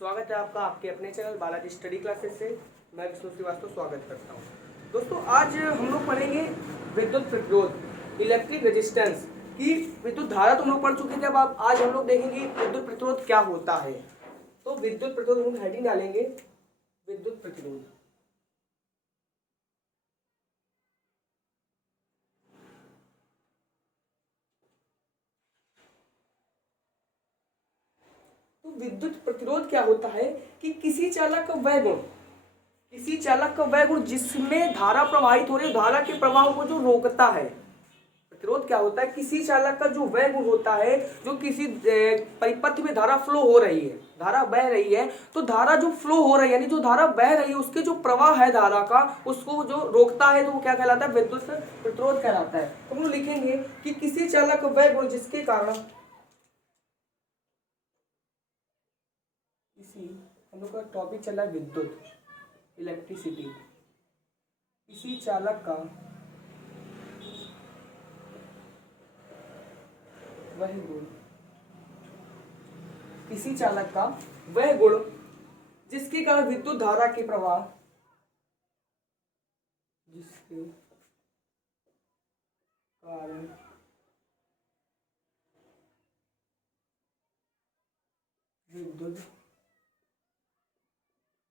स्वागत है आपका आपके अपने चैनल बालाजी स्टडी क्लासेस से। मैं विष्णु श्रीवास्तव स्वागत करता हूँ। दोस्तों, आज हम लोग पढ़ेंगे विद्युत प्रतिरोध, इलेक्ट्रिक रेजिस्टेंस की विद्युत धारा तो हम लोग पढ़ चुके थे। अब आज हम लोग देखेंगे विद्युत प्रतिरोध क्या होता है। तो विद्युत प्रतिरोध हम हेडिंग डालेंगे विद्युत प्रतिरोध। तो विद्युत प्रतिरोध क्या होता है कि किसी चालक का वह गुण जिसमें धारा प्रवाहित हो रही है, धारा के प्रवाह को जो रोकता है। प्रतिरोध क्या होता है? किसी चालक का जो वह गुण होता है जो किसी परिपथ में धारा फ्लो हो रही है, धारा बह रही है, तो धारा जो फ्लो हो रही है यानी जो धारा बह रही है उसके जो प्रवाह है धारा का, उसको जो रोकता है, तो वो क्या कहलाता है? विद्युत प्रतिरोध कहलाता है। तो हम लोग लिखेंगे कि किसी चालक का वह गुण जिसके कारण हम लोग का टॉपिक चला है विद्युत, इलेक्ट्रिसिटी। किसी चालक का वह गुण, किसी चालक का वह गुण जिसके कारण विद्युत धारा के प्रवाह, जिसके कारण विद्युत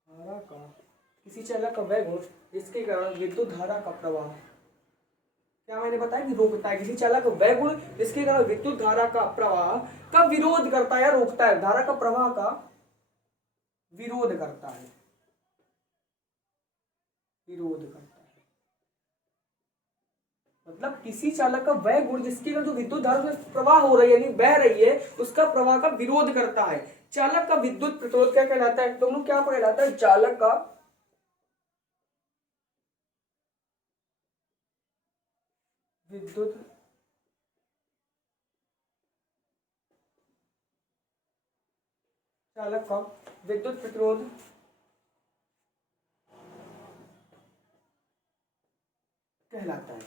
धारा का, किसी चालक का वह गुण जिसके कारण विद्युत धारा का प्रवाह, क्या मैंने बताया कि रोकता है। किसी चालक का वह गुण जिसके कारण विद्युत धारा का प्रवाह का विरोध करता है या रोकता है, धारा का प्रवाह का विरोध करता है, मतलब किसी चालक का वह गुण जिसके कारण जो विद्युत धारा में प्रवाह हो रही है यानी बह रही है, उसका प्रवाह का विरोध करता है। चालक का विद्युत प्रतिरोध क्या कहलाता है? दोनों क्या कहलाता है? चालक का विद्युत प्रतिरोध कहलाता है।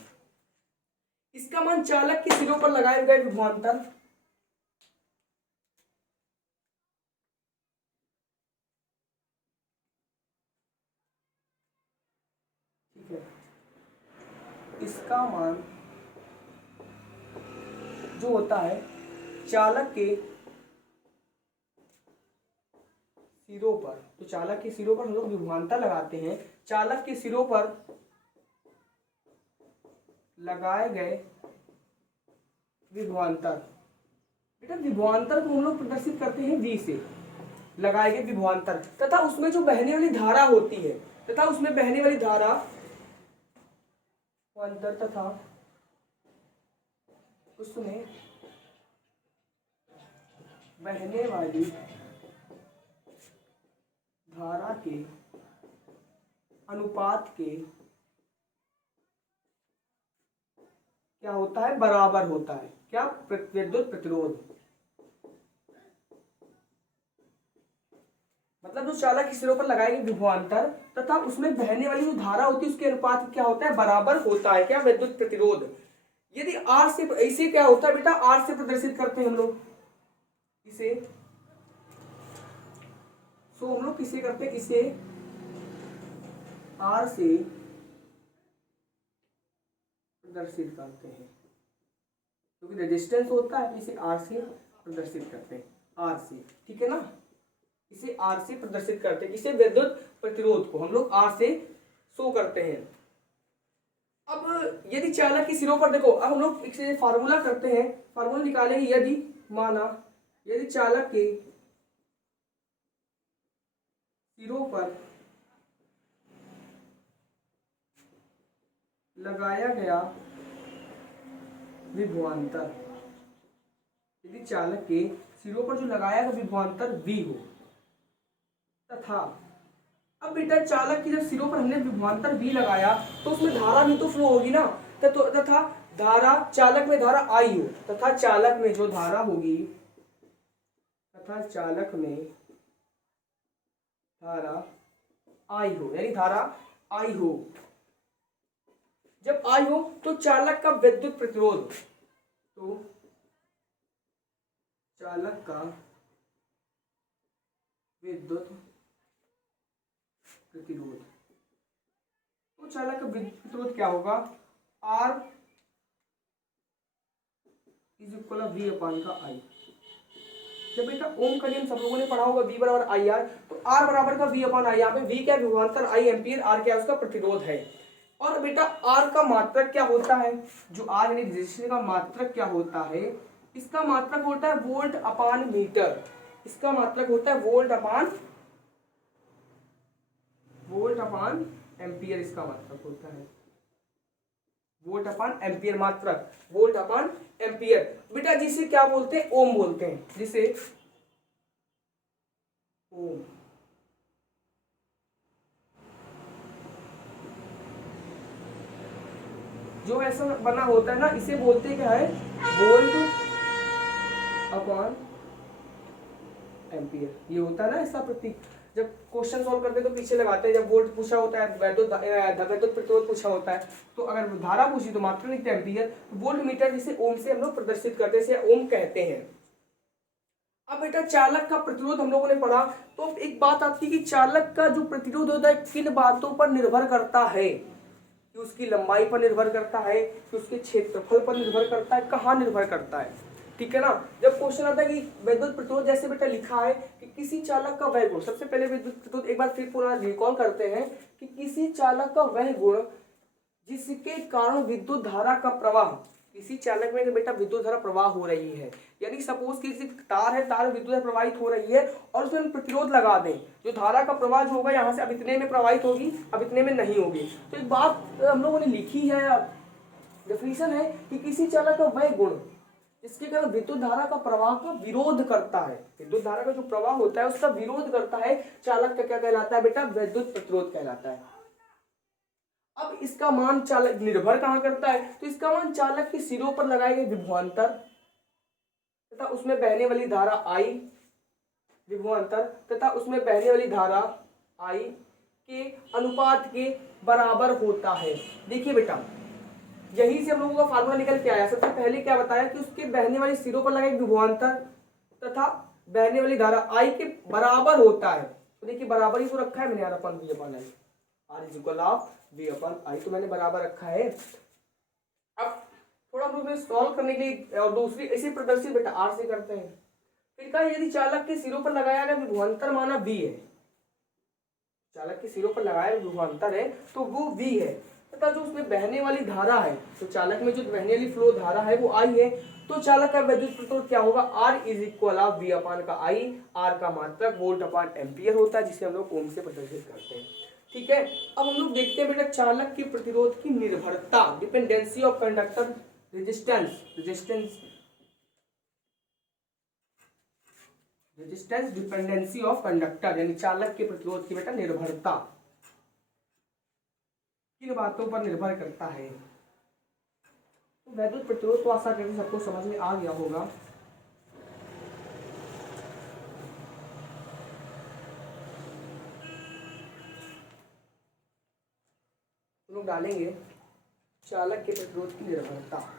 इसका मान चालक के सिरों पर लगाए गए विभवांतर, ठीक है, इसका मान जो होता है चालक के सिरों पर, तो चालक के सिरों पर हम लोग विभवांतर लगाते हैं। चालक के सिरों पर लगाए गए विभवांतर, बेटा विभवांतर को हम लोग प्रदर्शित करते हैं V से, लगाए गए विभवांतर तथा उसमें जो बहने वाली धारा होती है, तथा उसमें बहने वाली धारा तथा उसमें बहने वाली धारा के अनुपात के क्या होता है? बराबर होता है। क्या? विद्युत प्रतिरोध। मतलब जो चालक के सिरों पर लगाए गए विभवांतर तथा उसमें बहने वाली जो धारा होती है उसके अनुपात क्या होता है? बराबर होता है। क्या? विद्युत प्रतिरोध। यदि R से, इसे क्या होता है बेटा? R से प्रदर्शित करते हैं हम लोग इसे, तो हम लोग किसे करते हैं? इसे R से प्रदर्शित करते हैं, क्योंकि रेजिस्टेंस होता है, इसे R से प्रदर्शित करते हैं, R से, ठीक है ना। इसे R से प्रदर्शित करते हैं, इसे विद्युत प्रतिरोध को हम लोग R से शो करते हैं। अब यदि चालक के सिरों पर देखो, अब हम लोग इसे फार्मूला करते हैं, फार्मूला निकालेंगे। यदि माना, यदि चालक के सिरों पर लगाया गया विभवांतर, यदि चालक के सिरों पर जो लगाया गया विभवांतर V हो, तथा अब बेटा चालक की जब सिरों पर हमने विभवांतर V लगाया तो उसमें धारा भी तो फ्लो होगी ना, तो तथा धारा, चालक में धारा I हो, तथा चालक में जो धारा होगी, तथा चालक में धारा I हो, यानी धारा I हो। जब I हो तो चालक का विद्युत प्रतिरोध, तो चालक का विद्युत प्रतिरोध। तो चालक का विद्युत प्रतिरोध क्या होगा, R इज इक्वल V अपान का I। जब बेटा ओम का नियम सब लोगों ने पढ़ा होगा, V बराबर आई आर, तो R बराबर का V अपान आई। यहाँ पे V क्या विभवांतर, I एम्पियर, R क्या उसका प्रतिरोध है। और बेटा R का मात्रक क्या होता है, जो R यानी रेजिस्टेंस का मात्रक क्या होता है, इसका मात्रक होता है वोल्ट अपान मीटर। इसका मात्रक होता है वोल्ट अपान एम्पियर। इसका मात्रक होता है वोल्ट अपान एम्पियर, मात्रक वोल्ट अपान एम्पियर। बेटा जिसे क्या बोलते हैं, ओम बोलते हैं, जिसे ओम। जो ऐसा बना होता है ना, इसे बोलते हैं क्या है, वोल्ट अपॉन एम्पियर। ये होता है ना इसका प्रतीक। जब क्वेश्चन सॉल्व करते हैं तो पीछे लगाते हैं, जब वोल्ट पूछा होता है, वैद्युत प्रतिरोध पूछा होता है, तो अगर धारा पूछी तो मात्रक लिखते हैं एम्पियर। वोल्ट मीटर जिसे ओम से हम लोग प्रदर्शित करते हैं, इसे ओम कहते हैं। अब बेटा चालक का प्रतिरोध हम लोगों ने पढ़ा, तो एक बात आती है कि चालक का जो प्रतिरोध होता है किन बातों पर निर्भर करता है, कि उसकी लंबाई पर निर्भर करता है, कि उसके क्षेत्रफल पर निर्भर करता है, कहाँ निर्भर करता है। ठीक है ना। जब क्वेश्चन आता है कि विद्युत प्रतिरोध, जैसे बेटा लिखा है कि किसी चालक का वह गुण, सबसे पहले विद्युत प्रतिरोध एक बार फिर पूरा रिकॉल करते हैं कि किसी चालक का वह गुण जिसके कारण विद्युत धारा का प्रवाह, किसी चालक में बेटा विद्युत धारा प्रवाह हो रही है, यानी सपोज किसी तार है, तार विद्युत धारा प्रवाहित हो रही है और उसमें प्रतिरोध लगा दें, जो धारा का प्रवाह जो होगा यहाँ से अब इतने में प्रवाहित होगी, अब इतने में नहीं होगी। तो एक बात हम लोगों ने लिखी है, डेफिनेशन है कि किसी चालक का वह गुण जिसके कारण विद्युत धारा का प्रवाह का विरोध करता है, विद्युत धारा का जो प्रवाह होता है उसका विरोध करता है, चालक का क्या कहलाता है बेटा, विद्युत प्रतिरोध कहलाता है। अब इसका मान चालक निर्भर कहां करता है, तो इसका मान चालक के सिरों पर लगाए गए विभवांतर तथा उसमें बहने वाली धारा I, विभवांतर तथा उसमें बहने वाली धारा I के अनुपात के बराबर होता है। देखिए बेटा यही से हम लोगों का फार्मूला निकल के आया। सबसे पहले क्या बताया कि उसके बहने वाली सिरों पर लगे विभवांतर तथा बहने वाली धारा I के बराबर होता है। तो देखिए बराबर ही तो रखा है मैंने, R upon V upon I, R is equal of V upon I, तो मैंने बराबर रखा है। अब थोड़ा हम लोग सॉल्व करने के लिए और दूसरी ऐसे प्रदर्शित बेटा R से करते हैं। फिर कहा यदि चालक के सिरों पर लगाया गया विभवांतर माना V है, चालक के सिरों पर लगाया विभवांतर है तो वो V है, तथा जो उसमें बहने वाली धारा है, तो चालक में जो बहने वाली फ्लो धारा है वो I है, तो चालक का विद्युत प्रतिरोध क्या होगा, R is equal of V अपान का I। R का मात्रक वोल्ट अपान एम्पियर होता है, जिसे हम लोग ओम से प्रदर्शित करते हैं। ठीक है। अब हम लोग देखते हैं बेटा चालक के प्रतिरोध की निर्भरता, dependency of conductor resistance dependency of conductor, यानी चालक के प्रतिरोध की बेटा निर्भरता किन बातों पर निर्भर करता है। तो वैद्युत प्रतिरोध तो आशा करके सबको समझ में आ गया होगा। तो लोग डालेंगे चालक के प्रतिरोध की निर्भरता।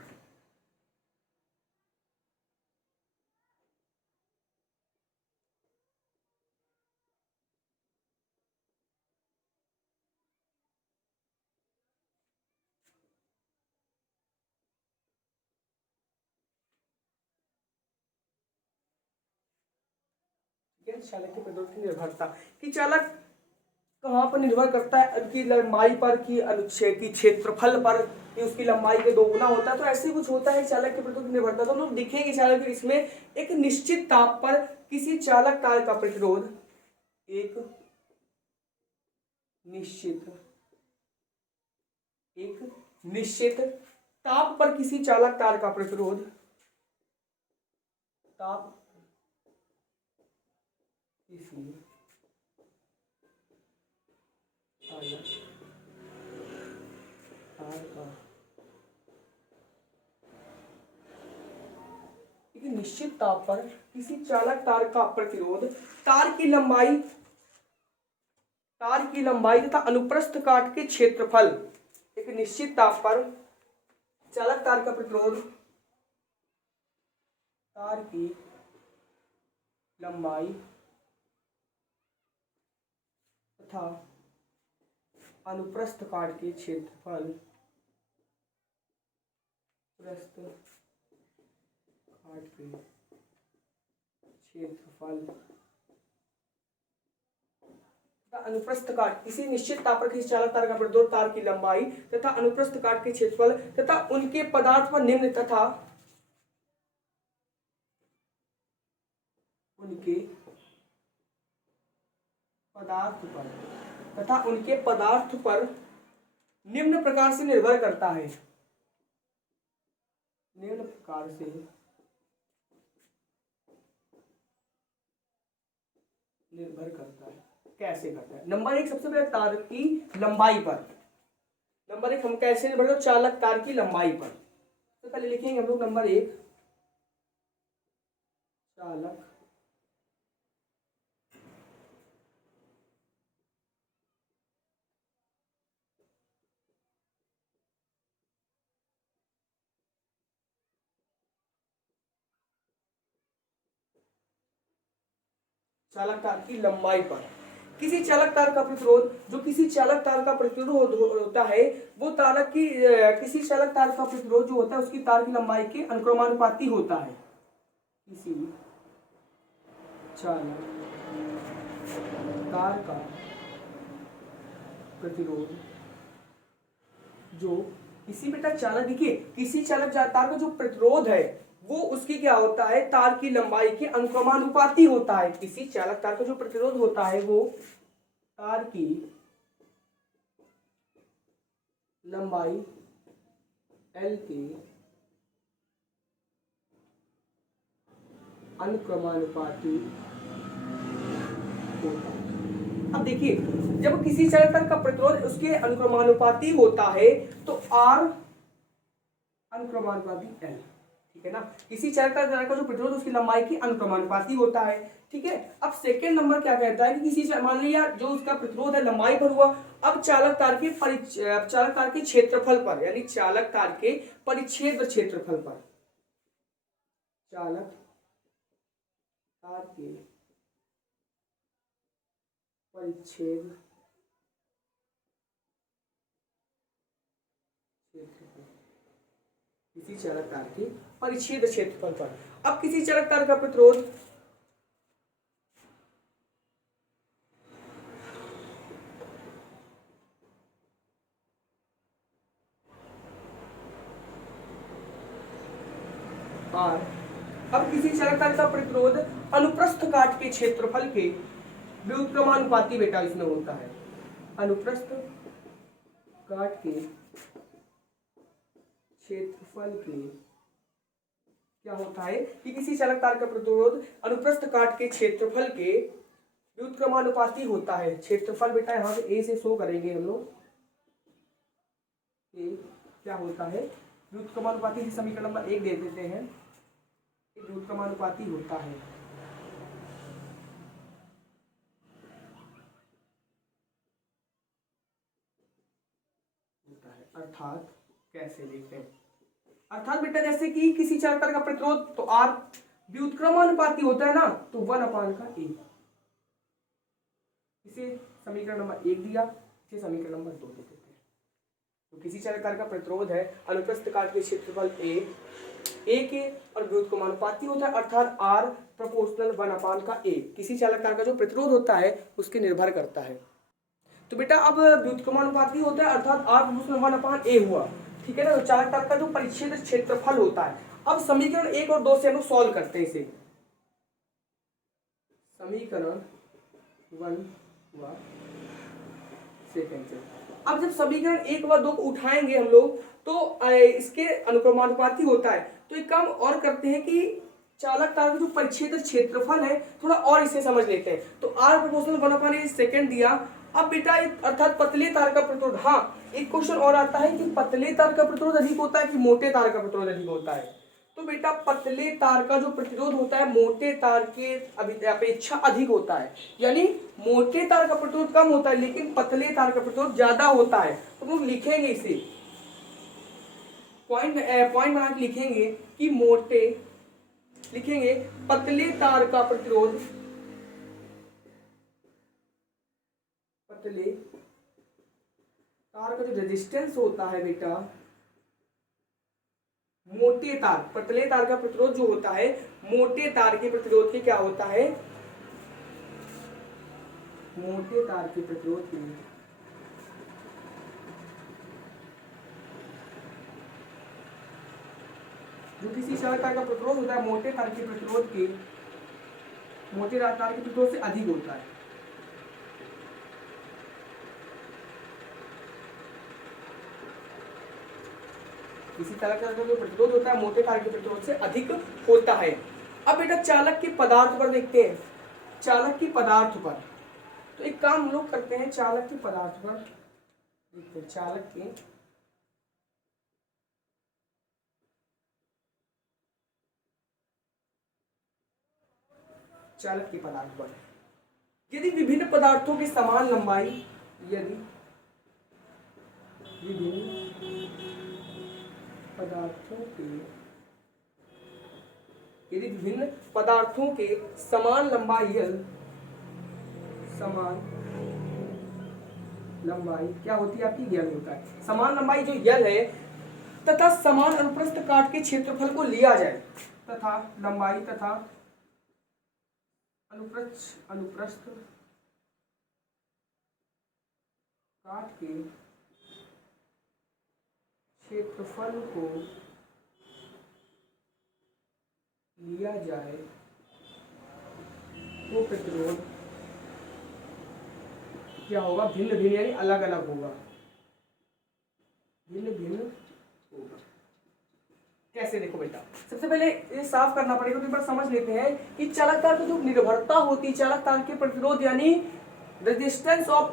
चालक के प्रतिरोध की निर्भरता कि चालक कहाँ पर निर्भर करता है, की लंबाई पर, की अनुच्छेद की क्षेत्रफल पर, कि उसकी लंबाई के दोगुना होता है। तो ऐसे कुछ होता है चालक के प्रतिरोध की निर्भरता। तो हम लोग दिखेंगे चालक इसमें एक निश्चित ताप पर किसी चालक तार का प्रतिरोध, एक निश्चित ताप पर किसी चालक तार का प्रतिरोध, ताप किसी निश्चित ताप पर किसी चालक तार का प्रतिरोध, तार की लंबाई तथा अनुप्रस्थ काट के क्षेत्रफल, एक निश्चित ताप पर चालक तार का प्रतिरोध, तार की लंबाई तथा अनुप्रस्थ काट के क्षेत्रफल प्रस्थ काट के क्षेत्रफल अनुप्रस्थ काट किसी निश्चित ताप पर किसी चालक तार का प्रतिरोध, तार की लंबाई तथा अनुप्रस्थ काट के क्षेत्रफल तथा उनके पदार्थ पर निम्न तथा उनके पदार्थ पर निम्न प्रकार से निर्भर करता है। निम्न प्रकार से निर्भर करता है। कैसे करता है? नंबर एक, सबसे पहले तार की लंबाई पर। नंबर एक, हम कैसे निर्भर करते? चालक तार की लंबाई पर। तो पहले लिखेंगे हम लोग नंबर एक, चालक चालक तार की लंबाई पर। किसी चालक तार का प्रतिरोध, जो किसी चालक तार का प्रतिरोध होता है, वो तारक की किसी चालक तार का प्रतिरोध जो होता है उसकी तार की लंबाई के अनुक्रमानुपाती होता है। किसी चालक तार का प्रतिरोध जो किसी बेटा चालक, देखिए किसी चालक तार का जो प्रतिरोध है वो उसकी क्या होता है? तार की लंबाई के अनुक्रमानुपाती होता है। किसी चालक तार का जो प्रतिरोध होता है वो तार की लंबाई L के अनुक्रमानुपाती होता है। अब देखिए, जब किसी चालक तार का प्रतिरोध उसके अनुक्रमानुपाती होता है तो R अनुक्रमानुपाती L, ठीक है ना। किसी चालक तार का जो प्रतिरोध उसकी लंबाई की अनुक्रमानुपाती होता है, ठीक है। अब सेकेंड नंबर क्या कहता है कि किसी, मान लिया जो उसका प्रतिरोध है लंबाई पर हुआ, अब चालक तार के क्षेत्रफल पर, यानी चालक तार के परिच्छेद क्षेत्रफल पर, चालक तार के परिच्छेद क्षेत्रफल, किसी चालक तार के परिच्छेद क्षेत्रफल पर। अब किसी चालक तार का प्रतिरोध R, अब किसी चालक तार का प्रतिरोध अनुप्रस्थ काट के क्षेत्रफल के व्युत्क्रमानुपाती बेटा इसमें होता है। अनुप्रस्थ काट के क्षेत्रफल के क्या होता है कि किसी चालक तार का प्रतिरोध अनुप्रस्थ काट के क्षेत्रफल के व्युत्क्रमानुपाती होता है। क्षेत्रफल बेटा यहाँ पे A से शो करेंगे हम लोग, क्या होता है? व्युत्क्रमानुपाती। समीकरण नंबर 1 दे देते हैं, व्युत्क्रमानुपाती होता है। अर्थात कैसे लिखते हैं? अर्थात बेटा जैसे कि किसी चालक तार का प्रतिरोध तो R व्युत्क्रमानुपाती होता है ना, तो 1/A। इसे समीकरण नंबर 1 दिया, इसे समीकरण नंबर 2 दे देते हैं। तो किसी चालक तार का प्रतिरोध है अनुप्रस्थ काट के क्षेत्रफल A के और व्युत्क्रमानुपाती होता है, अर्थात R प्रोपोर्शनल 1/A। किसी चालक तार का जो प्रतिरोध होता है उसके निर्भर करता है। तो बेटा अब व्युत्क्रमानुपाती होता है अर्थात R प्रोपोर्शनल 1/A हुआ, ठीक है ना। तो चालक तार का जो परिच्छेद क्षेत्रफल होता है। अब समीकरण 1 और 2 से हम लोग सॉल्व करते हैं इसे। समीकरण 1 व सेकंड से अब जब समीकरण 1 व 2 को उठाएंगे हम लोग तो इसके अनुक्रमानुपाती होता है। तो एक काम और करते हैं कि चालक तार का जो परिच्छेद क्षेत्रफल है थोड़ा और इसे समझ लेते हैं। तो R प्रोपोर्शनल 1/A सेकंड दिया। अब बेटा अर्थात पतले तार का प्रतिरोध, हाँ एक क्वेश्चन और आता है कि पतले तार का प्रतिरोध अधिक होता है कि मोटे तार का प्रतिरोध अधिक होता है? तो बेटा पतले तार का जो प्रतिरोध होता है मोटे तार के अपेक्षा अधिक होता है, यानी मोटे तार का प्रतिरोध कम होता है लेकिन पतले तार का प्रतिरोध ज्यादा होता है। तो हम लोग लिखेंगे इसे पॉइंट बना के लिखेंगे कि मोटे, लिखेंगे पतले तार का प्रतिरोध पतले तार का जो रेजिस्टेंस होता है बेटा, मोटे तार, पतले तार का प्रतिरोध जो होता है मोटे तार के प्रतिरोध के क्या होता है, मोटे तार के प्रतिरोध के, जो किसी चालक तार का प्रतिरोध होता है मोटे तार के प्रतिरोध के, मोटे तार के प्रतिरोध से अधिक होता है। किसी चालक तार का जो प्रतिरोध होता है मोटे तार के प्रतिरोध से अधिक होता है। अब बेटा चालक के पदार्थ पर देखते हैं, चालक की पदार्थ पर, तो एक काम हम लोग करते हैं, चालक के पदार्थ पर देखते हैं, चालक के पदार्थ पर, यदि विभिन्न पदार्थों की समान लंबाई, यदि विभिन्न पदार्थों के समान लंबाई क्या होती है आपकी, यल होता है। समान लंबाई जो यल है तथा समान अनुप्रस्थ काट के क्षेत्रफल को लिया जाए, तथा लंबाई तथा अनुप्रस्थ काट के क्षेत्रफल को लिया जाए तो प्रतिरोध क्या होगा, भिन्न भिन्न यानी अलग अलग होगा, भिन्न भिन्न होगा। कैसे, देखो बेटा सबसे पहले ये साफ करना पड़ेगा, तो एक बार समझ लेते हैं कि चालक तार की जो निर्भरता होती है, चालक तार के प्रतिरोध यानी रेजिस्टेंस ऑफ,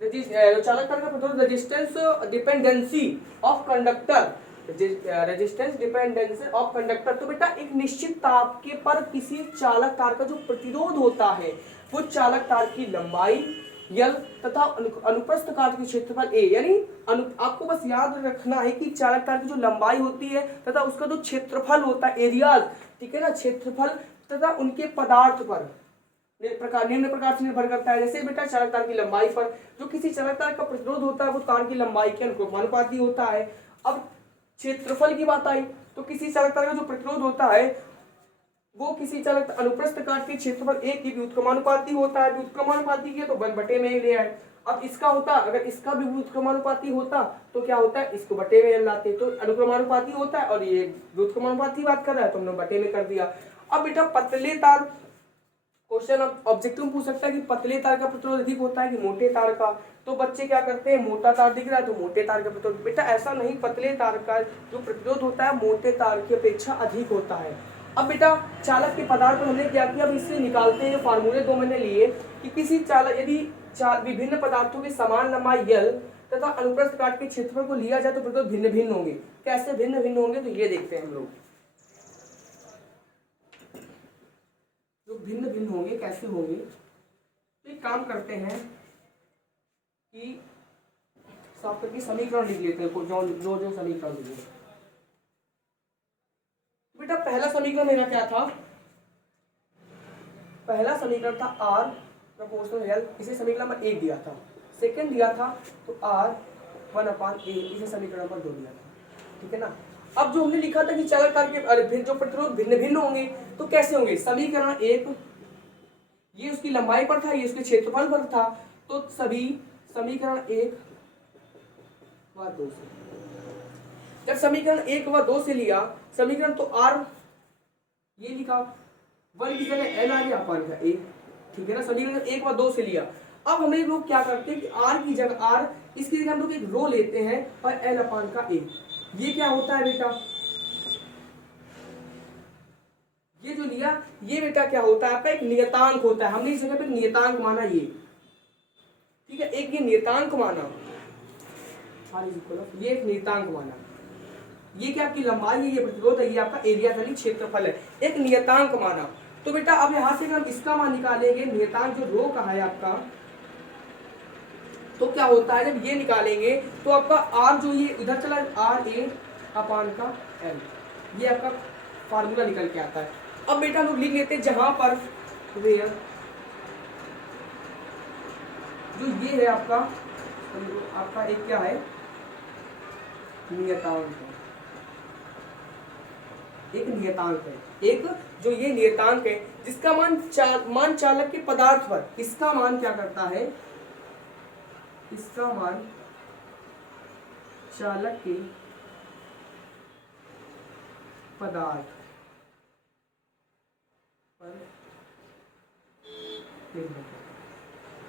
चालक तार का प्रतिरोध resistance dependency of conductor, resistance dependency of conductor. तो बेटा एक निश्चित ताप के पर किसी चालक तार का जो प्रतिरोध होता है वो चालक तार की लंबाई यल तथा अनुप्रस्थ काट के क्षेत्रफल ए, यानी आपको बस याद रखना है कि चालक तार की जो लंबाई होती है तथा उसका जो क्षेत्रफल होता है, एरियाज, ठीक है ना, क्षेत्रफल तथा उनके पदार्थ पर निम्न प्रकार से निर्भर करता है। जैसे बेटा चालक तार की लंबाई पर, जो किसी चालक तार का प्रतिरोध होता है वो तार की लंबाई के अनुपाती होता है। अब क्षेत्रफल की बात आई तो किसी चालक तार का जो प्रतिरोध होता है वो किसी चालक अनुप्रस्थ काट के क्षेत्रफल ए की व्युत्क्रमानुपाती होता है। व्युत्क्रमानुपाती की तो 1/में ले आए। अब इसका होता, अगर इसका भी व्युत्क्रमानुपाती होता तो क्या होता है, इसको बटे में लाते, तो अनुक्रमानुपाती होता है और ये व्युत्क्रमानुपाती बात कर रहा है तो हमने बटे में कर दिया। अब बेटा पतले तार, क्वेश्चन ऑब्जेक्टिव में पूछ सकता है कि पतले तार का प्रतिरोध अधिक होता है कि मोटे तार का, तो बच्चे क्या करते हैं, मोटा तार दिख रहा है तो मोटे तार का प्रतिरोध। बेटा ऐसा नहीं, पतले तार का जो प्रतिरोध होता है मोटे तार की अपेक्षा अधिक होता है। अब बेटा चालक के पदार्थ पर हमने क्या किया, अब इससे निकालते हैं फार्मूले दो मैंने लिए कि किसी चालक यदि विभिन्न पदार्थों की समान लंबाई यल तथा अनुप्रस्थ काट के क्षेत्रफल को लिया जाए तो प्रतिरोध भिन्न भिन्न होंगे। कैसे भिन्न भिन्न होंगे, तो ये देखते हैं हम लोग, जो भिन्न भिन्न होंगे कैसे होंगे। तो एक काम करते हैं कि साफ करके समीकरण लिख लेते हैं, जो समीकरण लिखे। बेटा पहला समीकरण मेरा क्या था, पहला समीकरण था R प्रोपोर्शनल L, इसे समीकरण नंबर 1 दिया था। सेकंड दिया था तो R 1/A, इसे समीकरण नंबर 2 दिया था, ठीक है ना। अब जो हमने लिखा था कि चालक तार के जो प्रतिरोध भिन्न भिन्न होंगे तो कैसे होंगे, समीकरण 1 ये उसकी लंबाई पर था, ये उसके क्षेत्रफल पर था, तो सभी समीकरण 1 व 2 से, जब समीकरण 1 व 2 से लिया समीकरण तो R ये लिखा, 1 की जगह L आ गया, अपन का A, ठीक है ना। समीकरण 1 व 2 से लिया। अब हमें लोग क्या करते हैं कि R की जगह R, इसकी जगह हम लोग एक रो लेते हैं और L अपन का A। ये क्या होता है बेटा, ये जो लिया ये बेटा क्या होता है आपका एक नियतांक होता है। हमने इस जगह पे नियतांक माना ये, ठीक है, एक ये नियतांक माना, ये एक नियतांक माना, ये क्या आपकी लंबाई है, ये प्रतिरोध है, ये आपका एरिया यानी क्षेत्रफल है, एक नियतांक माना। तो बेटा अब यहां से अगर हम इसका मान निकालेंगे, नियतांक जो रो का है आपका, तो क्या होता है जब ये निकालेंगे तो आपका R जो ये इधर चला, RA अपान का L, ये आपका फार्मूला निकल के आता है। अब बेटा हम लोग लिख लेते हैं जहां पर जो ये है आपका एक क्या है, नियतांक है, एक नियतांक है, एक जो ये नियतांक है जिसका मान चालक के पदार्थ पर, इसका मान क्या करता है, इसका मान चालक के पदार्थ पर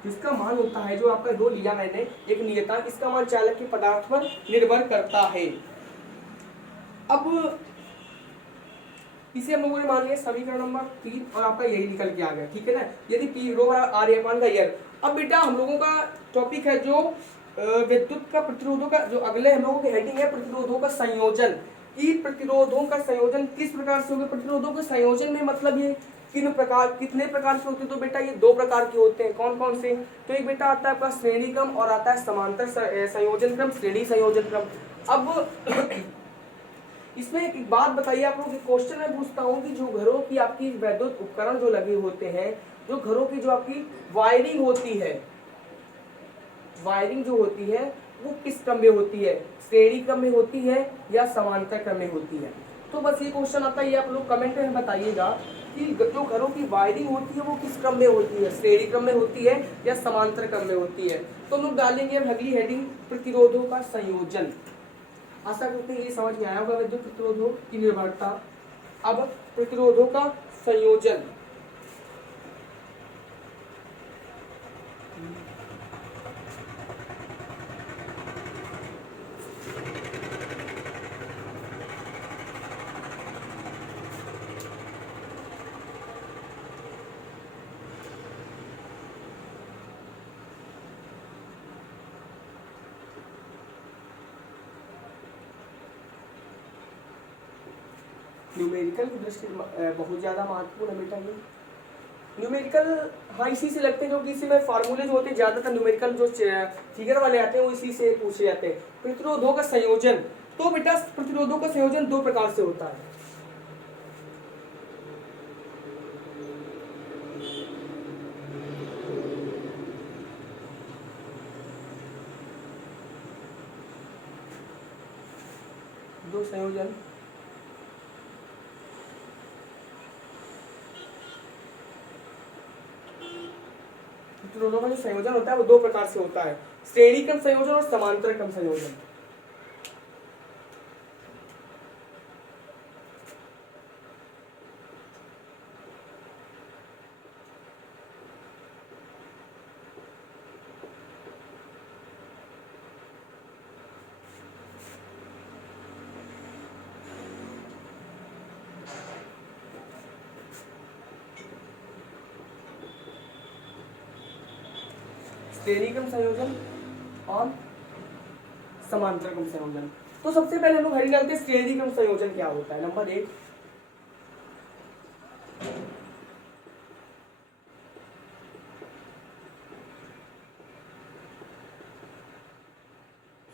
जिसका मान होता है, जो आपका दो लिया मैंने एक नियतांक, इसका मान चालक के पदार्थ पर निर्भर करता है। अब इसे हम लोगों ने मान लिया समीकरण नंबर 3 और आपका यही निकल के आ गया, ठीक है ना। यदि पी रो आर एमान का यर। अब बेटा हम लोगों का टॉपिक है जो विद्युत का प्रतिरोधों का, जो अगले हम लोगों की हेडिंग है प्रतिरोधों का संयोजन, कि प्रतिरोधों का संयोजन किस प्रकार से होगा। प्रतिरोधों के संयोजन में मतलब ये कितने प्रकार से होते हैं, तो बेटा ये दो प्रकार के होते हैं। कौन कौन से, तो एक बेटा आता है आपका श्रेणी क्रम और आता है समांतर संयोजन क्रम, श्रेणी संयोजन क्रम। अब इसमें एक बात बताइए आप लोग, क्वेश्चन मैं पूछता हूँ कि जो घरों की आपकी वैद्युत उपकरण जो लगे होते हैं, जो घरों की जो आपकी वायरिंग होती है, वायरिंग जो होती है वो किस क्रम में होती है, श्रेणी क्रम में होती है या समांतर क्रम में होती है। तो बस ये क्वेश्चन आता है, आप लोग कमेंट में बताइएगा कि जो घरों की वायरिंग होती है वो किस क्रम में होती है, श्रेणी क्रम में होती है या समांतर क्रम में होती है। तो हम लोग डालेंगे अब अगली हेडिंग प्रतिरोधों का संयोजन। आशा करते हैं ये समझ में आया होगा विद्युत प्रतिरोधों की निर्भरता। अब प्रतिरोधों का संयोजन, न्यूमेरिकल की दृष्टि बहुत ज़्यादा महत्वपूर्ण है बेटा ये न्यूमेरिकल। हाँ इसी से लगते हैं, क्योंकि इसी में फार्मूले जो होते हैं ज़्यादातर न्यूमेरिकल जो फिगर वाले आते हैं वो इसी से पूछे जाते हैं। प्रतिरोधों का संयोजन, तो बेटा प्रतिरोधों का संयोजन दो प्रकार से होता है। दो संयोजन, प्रतिरोधों का जो संयोजन होता है वो दो प्रकार से होता है, श्रेणी क्रम संयोजन और समांतर क्रम संयोजन। श्रेणी क्रम संयोजन और समांतर क्रम संयोजन। तो सबसे पहले हम लोग हेडिंग डालते हैं श्रेणी क्रम संयोजन क्या होता है। नंबर 1,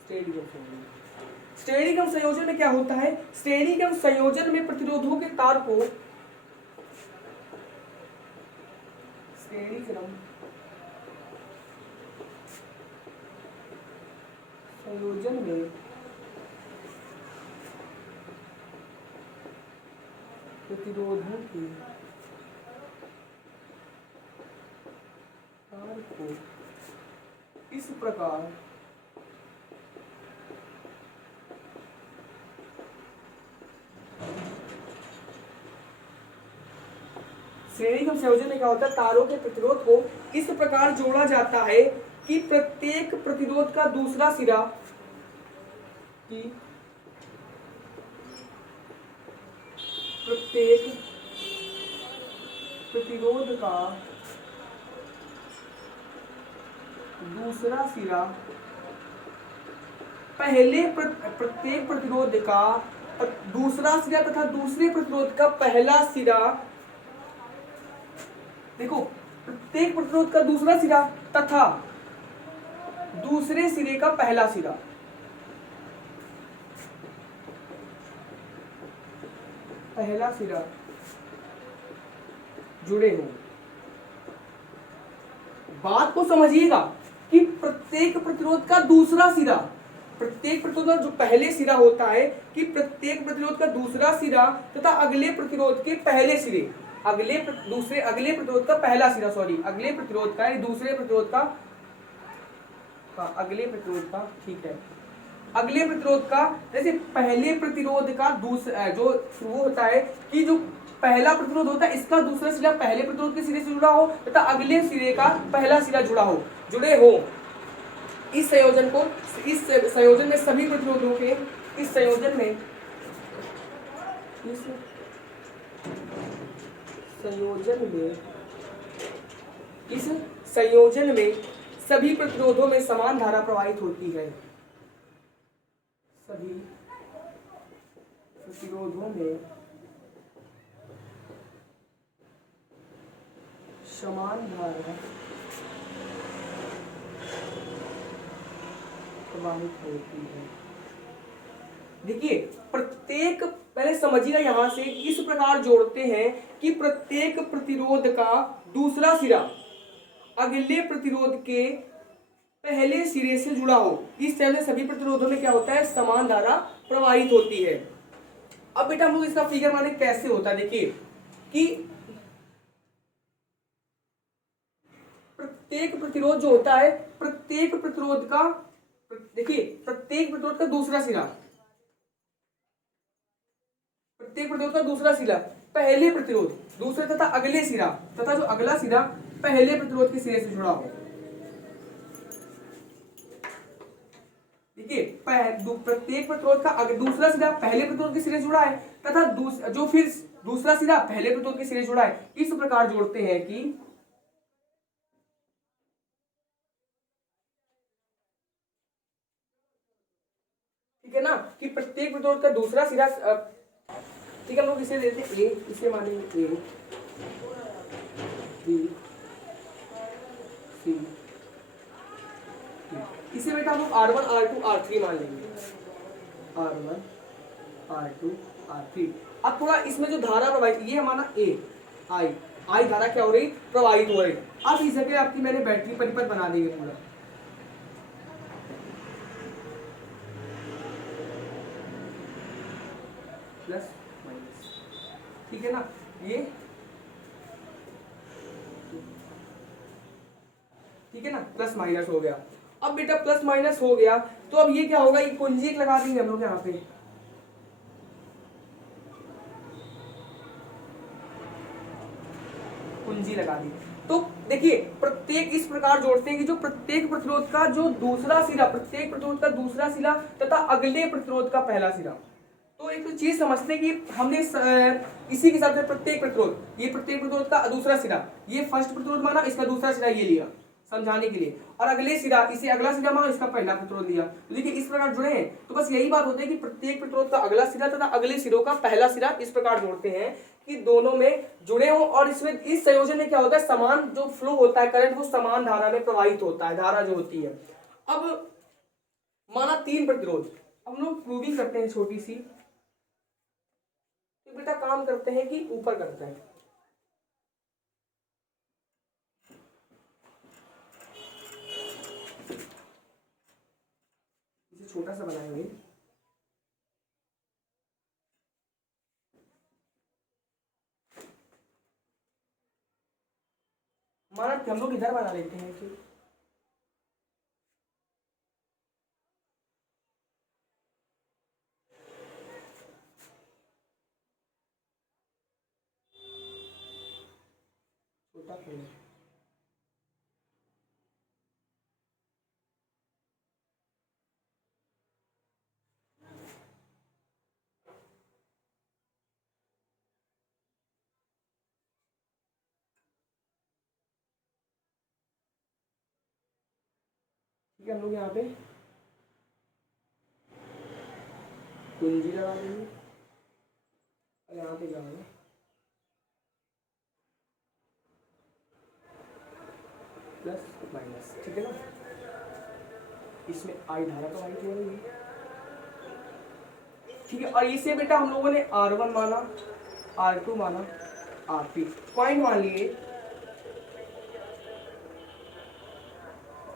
श्रेणी क्रम संयोजन। श्रेणी क्रम संयोजन में क्या होता है, श्रेणी क्रम संयोजन में प्रतिरोधों के तार को श्रेणी क्रम संयोजन में प्रतिरोधों के तार को इस प्रकार श्रेणी क्रम संयोजन में क्या होता है, तारों के प्रतिरोध को इस प्रकार जोड़ा जाता है कि प्रत्येक प्रतिरोध का दूसरा सिरा प्रत्येक प्रतिरोध का दूसरा सिरा प्रत्येक प्रतिरोध का दूसरा सिरा तथा दूसरे प्रतिरोध का पहला सिरा, देखो प्रत्येक प्रतिरोध का दूसरा सिरा तथा दूसरे सिरे का पहला सिरा, पहला सिरा जुड़े हो। बात को समझिएगा कि प्रत्येक प्रतिरोध का दूसरा सिरा, प्रत्येक प्रतिरोध का जो पहले सिरा होता है कि प्रत्येक प्रतिरोध का दूसरा सिरा तथा अगले प्रतिरोध के पहले सिरे, अगले प्रतिरोध का पहला सिरा, सॉरी अगले प्रतिरोध का दूसरे प्रतिरोध का, अगले प्रतिरोध का, ठीक है, अगले प्रतिरोध का, जैसे पहले प्रतिरोध का दूसरा जो वो होता है कि जो पहला प्रतिरोध होता है इसका दूसरा सिरा पहले प्रतिरोध के सिरे से जुड़ा हो तथा अगले सिरे का पहला सिरा जुड़े हो। इस संयोजन में सभी प्रतिरोधों के इस संयोजन में सभी प्रतिरोधों में समान धारा प्रवाहित होती है। सभी प्रतिरोधों में समान धारा प्रवाहित होती है। देखिए प्रत्येक, पहले समझिएगा यहां से, इस प्रकार जोड़ते हैं कि प्रत्येक प्रतिरोध का दूसरा सिरा अगले प्रतिरोध के पहले सिरे से जुड़ा हो। इस तरह से सभी प्रतिरोधों में क्या होता है, समान धारा प्रवाहित होती है। अब बेटा हम लोग इसका फिगर माने कैसे होता है, देखिए कि प्रत्येक प्रतिरोध जो होता है, प्रत्येक प्रतिरोध का, देखिए प्रत्येक प्रतिरोध का दूसरा सिरा, प्रत्येक प्रतिरोध का दूसरा सिरा पहले प्रतिरोध, दूसरे तथा अगले सिरा तथा जो अगला सिरा पहले प्रतिरोध के सिरे से जुड़ा हो। देखिए प्रत्येक प्रतिरोध का दूसरा सिरा पहले प्रतिरोध के सिरे से जुड़ा है तथा जो फिर दूसरा सिरा पहले प्रतिरोध के सिरे से जुड़ा है। इस प्रकार जोड़ते हैं कि ठीक है ना, कि प्रत्येक प्रतिरोध का दूसरा सिरा, ठीक है हम लोग इसे देते हैं ए, इसे मानेंगे ए, बी, सी, इसे बेटा हम लोग R1 R2 R3 मान लेंगे, R1 R2 R3। अब थोड़ा इसमें जो धारा प्रवाहित, ये हमारा ए आई धारा क्या हो रही, प्रवाहित हो रही। अब इस जगह आपकी मैंने बैटरी परिपथ बना दी है पूरा, प्लस माइनस, ठीक है ना, ये ठीक है ना, प्लस माइनस हो गया। अब बेटा प्लस माइनस हो गया तो अब ये क्या होगा, ये कुंजी एक लगा देंगे हम लोग यहाँ पे, कुंजी लगा दी। तो देखिए प्रत्येक इस प्रकार जोड़ते हैं कि जो प्रत्येक प्रतिरोध का जो दूसरा सिरा, प्रत्येक प्रतिरोध का दूसरा सिरा तथा अगले प्रतिरोध का पहला सिरा। तो एक तो चीज समझते हैं कि हमने इसी के साथ प्रत्येक प्रतिरोध, ये प्रत्येक प्रतिरोध का दूसरा सिरा, ये फर्स्ट प्रतिरोध माना, इसका दूसरा सिरा ये लिया समझाने के लिए, और अगले सिरा इसे अगला सिरा माना, इसका पहला प्रतिरोध लिया। तो देखिए इस प्रकार जुड़े हैं। तो बस यही बात होती है कि प्रत्येक प्रतिरोध का अगला सिरा तथा अगले सिरों का पहला सिरा इस प्रकार जोड़ते हैं कि दोनों में जुड़े हो, और इसमें इस संयोजन में क्या होता है, समान जो फ्लो होता है करंट वो समान धारा में प्रवाहित होता है, धारा जो होती है। अब माना 3 प्रतिरोध, हम लोग प्रूविंग करते हैं छोटी सी, तो बेटा काम करते हैं कि ऊपर करते हैं, इसे छोटा सा बनाए हुए, माना हम लोग इधर बना लेते हैं कि छोटा खोलें, ठीक है। हम लोग यहाँ पे कुंजी लगा देंगे और यहाँ पे जाओगे प्लस माइनस, ठीक है ना, इसमें आई धारा प्रवाहित हो रही है, ठीक है। और इसे बेटा हम लोगों ने R1 माना, R2 माना, R3 पॉइंट मान लिए,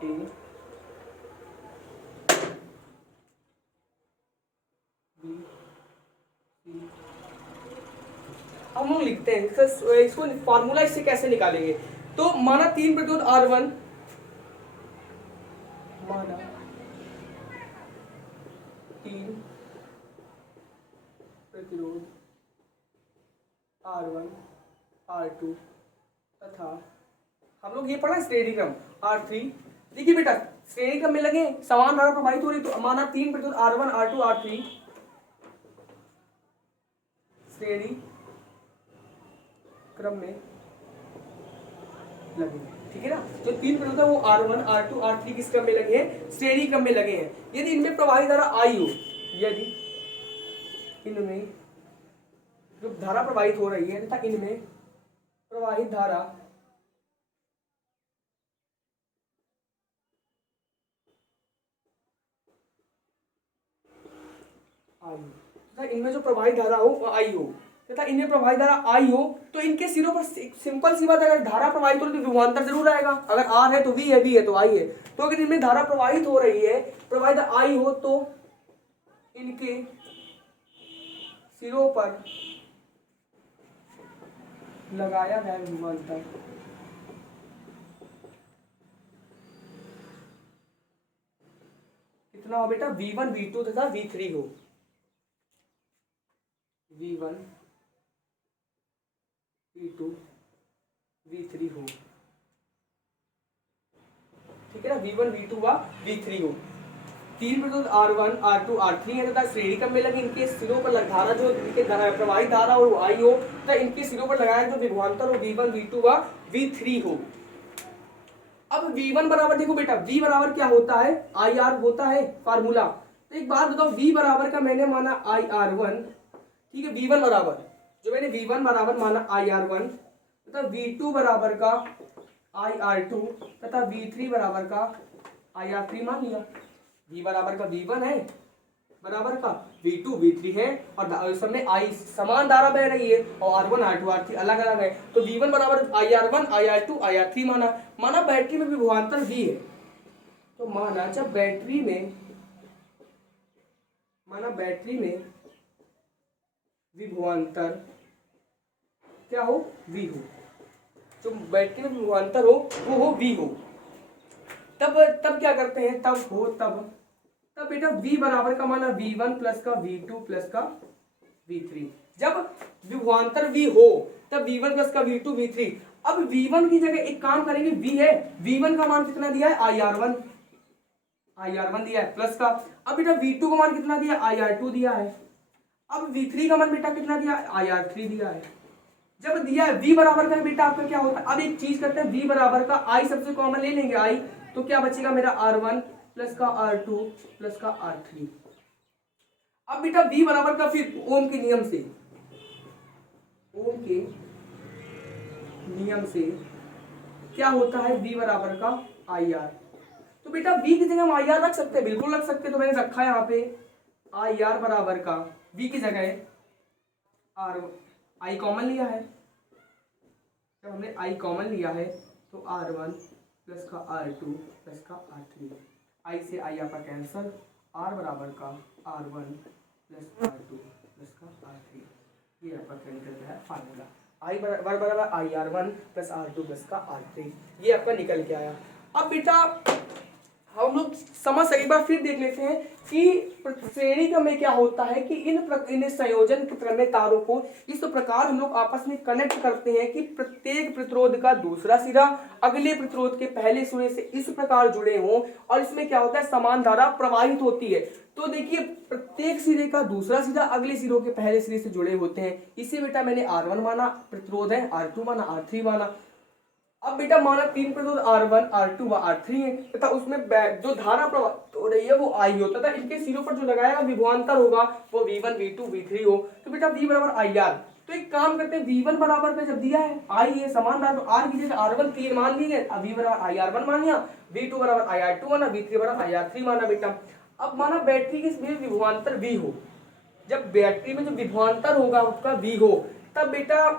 ए हम लोग लिखते हैं इसको फॉर्मूला इससे कैसे निकालेंगे। तो माना 3 प्रतिरोध R1, माना 3 प्रतिरोध R1 R2 तथा हम लोग ये पढ़ा श्रेणी क्रम R3। देखिए बेटा श्रेणी क्रम में लगे समान धारा प्रवाहित हो रही, तो माना 3 प्रतिरोध R1 R2 R3 श्रेणी क्रम में लगे, ठीक है ना। जो 3 प्रतिरोध है वो R1 R2 R3 किस क्रम में लगे हैं, श्रेणी क्रम में लगे हैं। यदि इनमें प्रवाहित धारा आई हो, यदि इनमें जो धारा प्रवाहित हो रही है तथा इनमें प्रवाहित धारा आई हो तथा इनमें जो प्रवाहित धारा हो आई हो तथा इनमें प्रवाहित धारा आई हो, तो इनके सिरों पर सिंपल सी बात है, अगर धारा प्रवाहित हो रही है तो विभवांतर जरूर आएगा। अगर आर है तो वी है, वी है तो आई है। तो अगर इनमें धारा प्रवाहित हो रही है, प्रवाहित आई हो, तो इनके सिरों पर लगाया गया विभवांतर कितना हो बेटा, V1 V2 तथा V3 हो। V1 V2 V3 हो, ठीक है ना। V1 V2 व V3 हो। 3 प्रतिरोध R1 R2 R3 है तथा श्रेणी क्रम में लगे इनके सिरों पर धारा जो इनके प्रवाहित धारा और आई हो तथा इनके सिरों पर लगाया जो विभवांतर हो V1 V2 व V3 हो। अब V1 बराबर देखो बेटा, V बराबर क्या होता है, IR होता है फार्मूला। तो एक बात बताओ, V बराबर का मैंने माना IR1, ठीक है। V1 बराबर जो मैंने V1 बराबर माना IR1 तथा V2 बराबर का IR2 तथा V3 बराबर का IR3 मान लिया। V बराबर का V1 है, बराबर का V2 V3 है और सब में I समान धारा बह रही है और R1 R2 R3 अलग अलग है। तो V1 बराबर IR1 IR2 IR3 माना बैटरी में विभवांतर V है। तो माना जब बैटरी में विभवांतर क्या हो, V हो, जो बैटरी में विभवांतर हो वो हो V हो, तब क्या करते हैं, तब बेटा V बराबर का माना V1 प्लस का V2 प्लस का V3। जब विभवांतर V हो तब V1 प्लस का V2 V3। अब V1 की जगह एक काम करेंगे, V है, V1 का मान कितना दिया है, IR1 दिया है प्लस का। अब बेटा V2 का मान कितना दिया है, IR2 दिया है। अब V3 का मान बेटा कितना दिया है, IR3 दिया है। जब दिया है V बराबर का बेटा आपका क्या होता है, अब एक चीज करते हैं, V बराबर का I सबसे कॉमन ले लेंगे I, तो क्या बचेगा मेरा R1 प्लस का R2 प्लस का R3। अब बेटा V बराबर का फिर ओम के नियम से क्या होता है, V बराबर का IR। तो बेटा V की जगह हम IR रख सकते हैं, बिल्कुल रख सकते हैं। तो मैंने रखा है यहाँ पे IR बराबर का V की जगह I कॉमन लिया है। जब हमने I कॉमन लिया है तो R1 प्लस का R2 प्लस का R3, I से I आपका कैंसल, R बराबर का R1 प्लस R2 प्लस का R3, ये आपका कैंसिल है फार्मूला। I बराबर IR1 प्लस R2 प्लस का R3, ये आपका निकल के आया। अब बेटा हम लोग समझ सके, एक बार फिर देख लेते हैं कि श्रेणी क्रम में क्या होता है कि इन संयोजन क्रम में तारों को इस प्रकार हम लोग आपस में कनेक्ट करते हैं कि प्रत्येक प्रतिरोध का दूसरा सिरा अगले प्रतिरोध के पहले सिरे से इस प्रकार जुड़े हों और इसमें क्या होता है, समान धारा प्रवाहित होती है। तो देखिए प्रत्येक सिरे का दूसरा सिरा अगले सिरों के पहले सिरे से जुड़े होते हैं। इसे बेटा मैंने R1 माना प्रतिरोध है, R2 माना, R3 माना। अब बेटा माना 3 प्रतिरोध R1 R2 व R3 है तथा उसमें जो धारा प्रवाहित हो रही है वो I हो तथा इनके सिरों पर जो लगाया विभवांतर होगा वो V1 V2 V3 हो। तो बेटा V बराबर IR। तो एक काम करते हैं, V1 बराबर पे जब दिया है I है समान धारा, तो R की जगह R1 3 मान दिए, अब V बराबर IR1 मान लिया, V2 बराबर IR2 माना, V3 बराबर IR3 माना। बेटा अब माना बैटरी के विभवांतर V हो, जब बैटरी में जो विभवांतर होगा उसका V हो, तब बेटा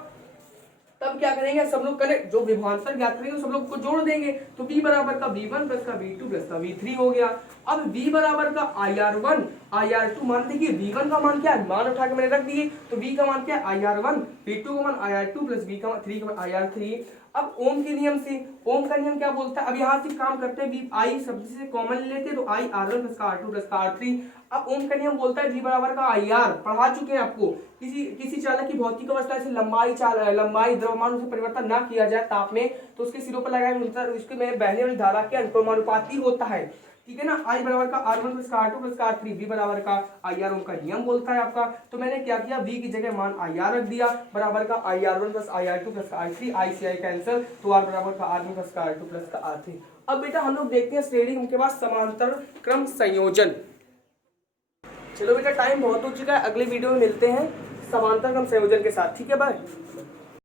तब क्या करेंगे, सब लोग कनेक्ट, जो विभवांतर ज्ञात करेंगे सब लोग को जोड़ देंगे, तो V बराबर का V1 प्लस का V2 प्लस का V3 हो गया। अब V बराबर का IR1 IR2 मान, देखिए V1 का मान क्या है, मान उठा के मैंने रख दिए, तो V का मान क्या है IR1, V2 का मान IR2 प्लस V का 3 का मान IR3। अब ओम के नियम से, ओम का नियम क्या बोलता है, अब यहाँ से काम करते हैं, I शब्द से कॉमन लेते हैं तो I R1 प्लस का R2 प्लस का R3। अब ओम का नियम बोलता है V बराबर का IR, पढ़ा चुके हैं आपको, किसी चालक की भौतिक अवस्था से लंबाई द्रव्यमान से परिवर्तन ना किया जाए ताप में, तो उसके सिरों पर लगाए उसके में बहने वाली धारा के अनुपाती होता है, ठीक है ना। I बराबर का R1 प्लस का R2 प्लस का R3, V बराबर का IR ओम का नियम बोलता है आपका। तो मैंने क्या किया, V की जगह मान IR रख दिया, बराबर का IR1 प्लस IR2 प्लस का I3, I से I कैंसिल, तो R बराबर का R1 प्लस का R2 प्लस का R3। अब बेटा हम लोग देखते हैं श्रेणी के बाद समांतर क्रम संयोजन। चलो बेटा टाइम बहुत हो चुका है, अगले वीडियो में मिलते हैं समांतर क्रम संयोजन के साथ, ठीक है बाय।